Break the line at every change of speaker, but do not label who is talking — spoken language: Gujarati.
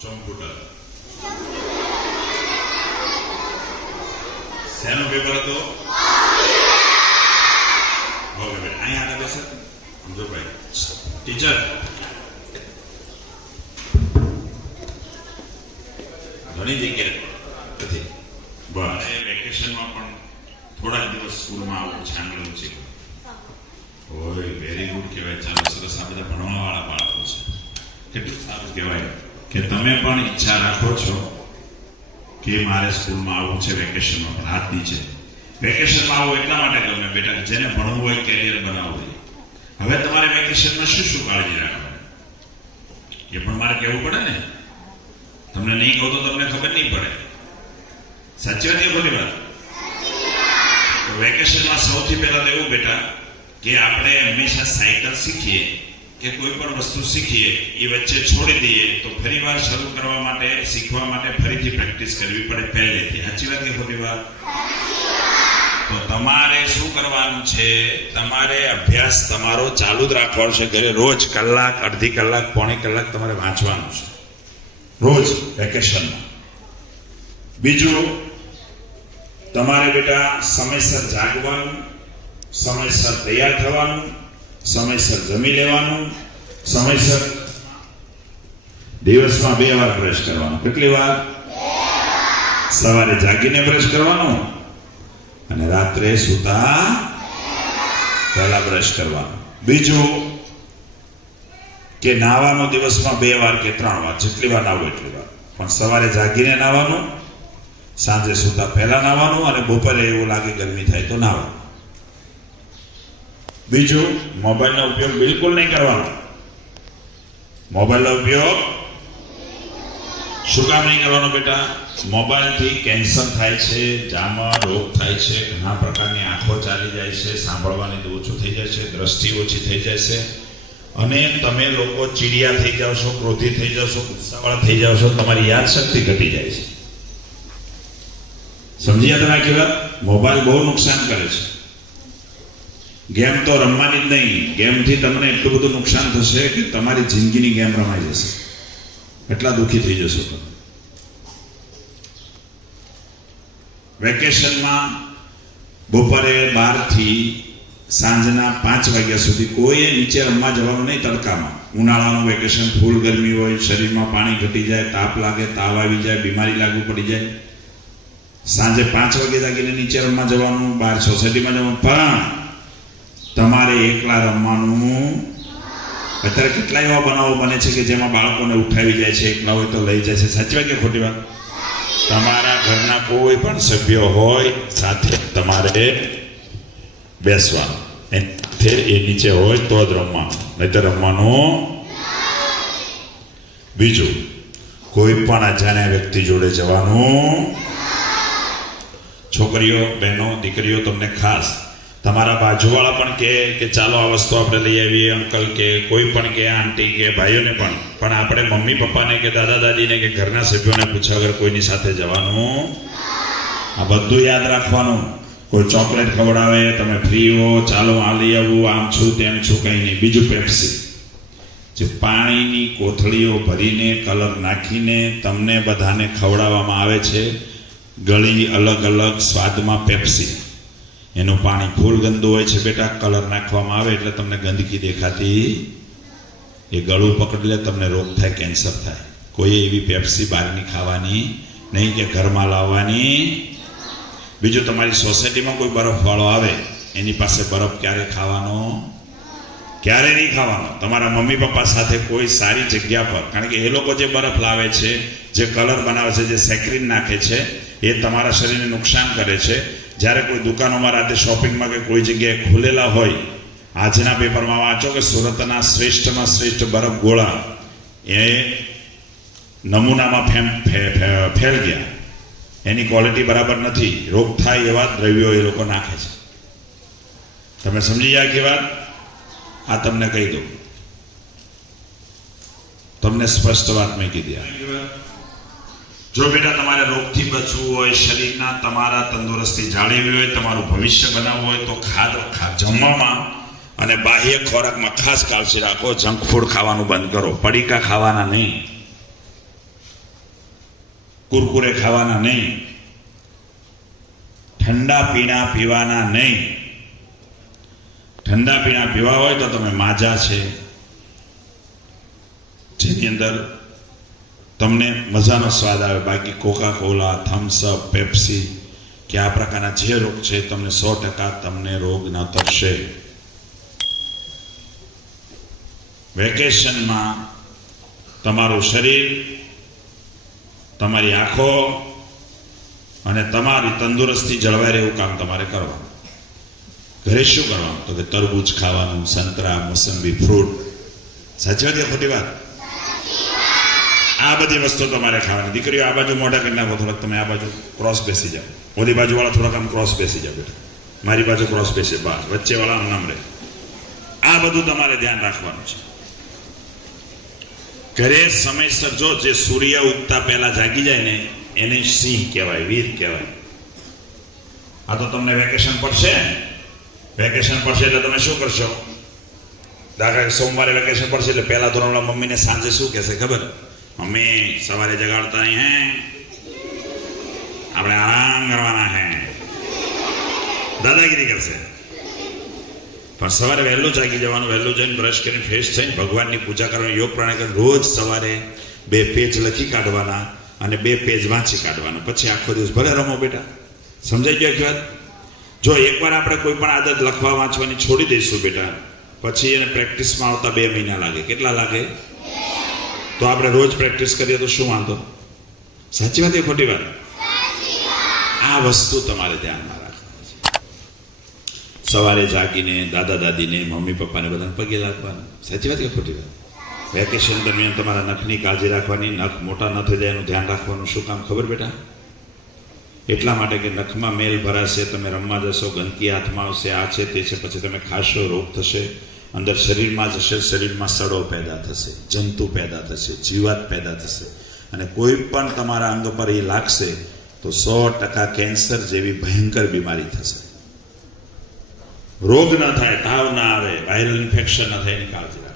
ચોમ્પ્યુટર શેનો પેપર હતો ઓકે ભાઈ અહીંયા આગળ બેસે સમજો ભાઈ ટીચર ઘણી જગ્યાએ નથી બસ વેકેશનમાં પણ થોડા દિવસ સ્કૂલમાં આવું છે છે ઓય વેરી ગુડ કહેવાય ચાલો સરસ આ બધા ભણવાવાળા બાળકો છે કેટલું સારું કહેવાય કે તમે પણ ઈચ્છા રાખો છો કે મારે સ્કૂલમાં આવવું છે, વેકેશનમાં, પણ હાથ નીચે. વેકેશનમાં આવવું એટલા માટે ગમે બેટા જેને ભણવું હોય કેરિયર બનાવવું હોય. હવે તમારે વેકેશનમાં શું શું કાળજી રાખવાની? એ પણ મારે કહેવું પડે ને. તમને નહીં કહું તો તમને ખબર નહીં પડે. સાચી વાત એ ખોટી વાત? તો વેકેશનમાં સૌથી પહેલા તો એવું બેટા, કે આપણે હંમેશા સાયકલ શીખીએ. કે કોઈ પણ વસ્તુ શીખીએ, એ વચ્ચે છોડી દઈએ, તો ફરીવાર શરૂ કરવા માટે, શીખવા માટે ફરીથી પ્રેક્ટિસ કરવી પડે પહેલેથી. સાચી વાત કે ખોટી વાત? તો તમારે શું કરવાનું છે? તમારે અભ્યાસ તમારો ચાલુ જ રાખવાનો છે ઘરે. રોજ કલાક, અડધી કલાક, પોણી કલાક તમારે વાંચવાનું છે. રોજ વેકેશનમાં બીજું, તમારે બેટા સમયસર જાગવાનું, સમયસર તૈયાર થવાનું સમયસર જમી લેવાનું, સમયસર દિવસમાં બે વાર બ્રશ કરવાનું. કેટલી વાર? સવારે જાગીને બ્રશ કરવાનું અને રાત્રે સૂતા પહેલા બ્રશ કરવાનું. બીજું કે નાવાનું દિવસમાં બે વાર કે ત્રણ વાર, જેટલી વાર નાવું એટલી વાર. પણ સવારે જાગીને નાવાનું, સાંજે સૂતા પહેલા નાવાનું અને બપોરે એવું લાગે ગરમી થાય તો નાવાનું. બીજું, મોબાઈલનો ઉપયોગ બિલકુલ નહીં કરવાનો. મોબાઈલનો ઉપયોગ શું કામ નહીં કરવાનો બેટા? મોબાઈલથી કેન્સર થાય છે, જામા રોગ થાય છે, ઘણા પ્રકારની આંખો ચાલી જાય છે, સાંભળવાની ઓછું થઈ જાય છે, દ્રષ્ટિ ઓછી થઈ જાય છે. અને તમે લોકો ચીડિયા થઈ જાઓ છો, ક્રોધી થઈ જાઓ ગુસ્સાવાળા થઈ જાઓ છો, તમારી યાદશક્તિ ઘટી જાય છે. સમજી તમે આખી મોબાઈલ બહુ નુકસાન કરે છે. ગેમ તો રમવાની જ નહીં. ગેમથી તમને એટલું બધું નુકસાન થશે કે તમારી જિંદગીની ગેમ રમાઈ જશે. એટલા દુઃખી થઈ જશો તમે. વેકેશનમાં બપોરે બારથી સાંજના પાંચ વાગ્યા સુધી કોઈએ નીચે રમવા જવાનું નહીં તડકામાં. ઉનાળાનું વેકેશન, ફૂલ ગરમી હોય, શરીરમાં પાણી ઘટી જાય, તાપ લાગે, તાવ આવી જાય, બીમારી લાગુ પડી જાય. સાંજે પાંચ વાગે જાગીને નીચે રમવા જવાનું બહાર સોસાયટીમાં જવાનું. પણ તમારે એકલા રમવાનું અત્યારે કેટલા એવા બનાવો બને છે કે જેમાં બાળકોને ઉઠાવી જાય છે, એકલા હોય તો લઈ જાય છે. સાચી કે ખોટી વાત? તમારા ઘરના કોઈ પણ સભ્ય હોય, સાથે તમારે બેસવાનું એ નીચે હોય તો જ રમવાનું. નહીં તો રમવાનું બીજું, કોઈ પણ અજાણ્યા વ્યક્તિ જોડે જવાનું. છોકરીઓ, બહેનો, દીકરીઓ, તમને ખાસ તમારા બાજુવાળા પણ કહે કે ચાલો આ વસ્તુ આપણે લઈ આવીએ, અંકલ કે, કોઈ પણ કે, આંટી કે, ભાઈઓને પણ. પણ આપણે મમ્મી પપ્પાને કે દાદા દાદીને કે ઘરના સભ્યોને પૂછ્યા વગર કોઈની સાથે જવાનું. આ બધું યાદ રાખવાનું. કોઈ ચોકલેટ ખવડાવે, તમે ફ્રી હો, ચાલો આ લઈ આવું, આમ છું તેમ છું, કંઈ નહીં. બીજું પેપ્સી. જે પાણીની કોથળીઓ ભરીને, કલર નાખીને તમને બધાને ખવડાવવામાં આવે છે. ગળી અલગ અલગ સ્વાદમાં પેપ્સી. એનું પાણી ફૂલ ગંદુ હોય છે બેટા, કલર નાખવામાં આવે એટલે તમને ગંદકી દેખાતી એ ગળું પકડી લે તમને રોગ થાય, કેન્સર થાય. કોઈ એવી પેપ્સી બહારની ખાવાની નહીં કે ઘરમાં લાવવાની. બીજું તમારી સોસાયટીમાં કોઈ બરફવાળો આવે, એની પાસે બરફ ક્યારે ખાવાનો? ક્યારે નહીં ખાવાનો? તમારા મમ્મી પપ્પા સાથે કોઈ સારી જગ્યા પર, કારણ કે એ લોકો જે બરફ લાવે છે, જે કલર બનાવે છે, જે સેક્રીન નાખે છે, એ તમારા શરીરને નુકસાન કરે છે જ્યારે કોઈ દુકાનોમાં રાતે શોપિંગમાં કે કોઈ જગ્યાએ ખુલેલા હોય, આજના પેપરમાં વાંચો કે સુરતના શ્રેષ્ઠમાં શ્રેષ્ઠ બરફ ગોળા, એ નમૂનામાં ફેમ ફેલ ગયા. એની ક્વોલિટી બરાબર નથી. રોગ થાય એવા દ્રવ્યો એ લોકો નાખે છે. તમે સમજી ગયા કે વાત? આ તમને કહી દઉં. તમને સ્પષ્ટ વાત મેં કીધી. જો બેટા તમારે રોગથી બચવું હોય, શરીરના તમારા તંદુરસ્તી જાળવી હોય, તમારું ભવિષ્ય બનાવવું હોય, તો ખાદ જમવામાં અને બાહ્ય ખોરાકમાં ખાસ કાળજી રાખો. જંક ફૂડ ખાવાનું બંધ કરો. પડીકા ખાવાના નહીં. કુરકુરે ખાવાના નહીં. ઠંડા પીણા પીવાના નહીં. ઠંડા પીણા પીવા હોય તો તમે માજા છે. જેની અંદર તમને મજાનો સ્વાદ આવે. બાકી કોકા કોલા થમ્સઅપ પેપ્સી કે આ પ્રકારના જે રોગ છે તમને સો ટકા તમને રોગ ન થશે. વેકેશનમાં તમારું શરીર, તમારી આંખો અને તમારી તંદુરસ્તી જળવાય રહેવું કામ તમારે કરવાનું. ઘરે શું કરવાનું? તો કે તરબૂચ ખાવાનું, સંતરા, મોસંબી, ફ્રૂટ. સાચી વાત ખોટી વાત? આ બધી વસ્તુ તમારે ખાવાની. દીકરીઓ, આ બાજુ મોઢા કરી નાખો, થોડાક તમે આ બાજુ ક્રોસ બેસી જાઓ. ઓલી બાજુ વાળા થોડાક આમ ક્રોસ બેસી જાઓ બેટા. મારી બાજુ ક્રોસ બેસે બહાર વચ્ચેવાળા આમ નામ રહે આ બધું તમારે ધ્યાન રાખવાનું છે. ઘરે સમયસર જો જે સૂર્ય ઉગતા પહેલા જાગી જાય ને, એને સિંહ કહેવાય, વીર કહેવાય. આ તો તમને વેકેશન પડશે. વેકેશન પડશે એટલે તમે શું કરશો? દાખલા સોમવારે વેકેશન પડશે એટલે પહેલા ધોરણવાળા મમ્મીને સાંજે શું કહેશે ખબર? મમ્મી સવારે જગાડતા નહીં હે. આપણે આરામ કરવાના હે. દાદાગીરી કરશે. પણ સવારે વહેલું જાગી જવાનું, વહેલું જઈને બ્રશ કરીને ફ્રેશ થઈને ભગવાનની પૂજા કરવાની, યોગ પ્રાણી કરીને રોજ સવારે બે પેજ લખી કાઢવાના અને બે પેજ વાંચી કાઢવાના. પછી આખો દિવસ ભલે રમો બેટા. સમજાઈ ગયો એક વાત? જો એકવાર આપણે કોઈ પણ આદત લખવા વાંચવાની છોડી દઈશું બેટા, પછી એને પ્રેક્ટિસમાં આવતા બે મહિના લાગે. કેટલા લાગે? તો આપણે રોજ પ્રેક્ટિસ કરીએ તો શું વાંધો? સાચી વાત એ ખોટી વાત? આ વસ્તુ તમારે ધ્યાનમાં રાખવાની છે. સવારે જાગીને, દાદા દાદીને, મમ્મી પપ્પાને બધાને પગે લાગવાનું. સાચી વાત કે ખોટી વાત? વેકેશન દરમિયાન તમારા નખની કાળજી રાખવાની, નખ મોટા ન થઈ જાય એનું ધ્યાન રાખવાનું. શું કામ ખબર બેટા? એટલા માટે કે નખમાં મેલ ભરાશે, તમે રમવા જશો, ગંદકી હાથમાં આવશે, આ છે, તે છે, પછી તમે ખાશો, રોગ થશે. અંદર શરીરમાં જશે, શરીરમાં સડો પેદા થશે, જંતુ પેદા થશે, જીવાત પેદા થશે. અને કોઈ પણ તમારા અંગ પર એ લાગશે, તો સો ટકા કેન્સર જેવી ભયંકર બીમારી થશે. રોગ ન થાય, તાવ ના આવે, વાયરલ ઇન્ફેક્શન ન થાય, એની કાળજી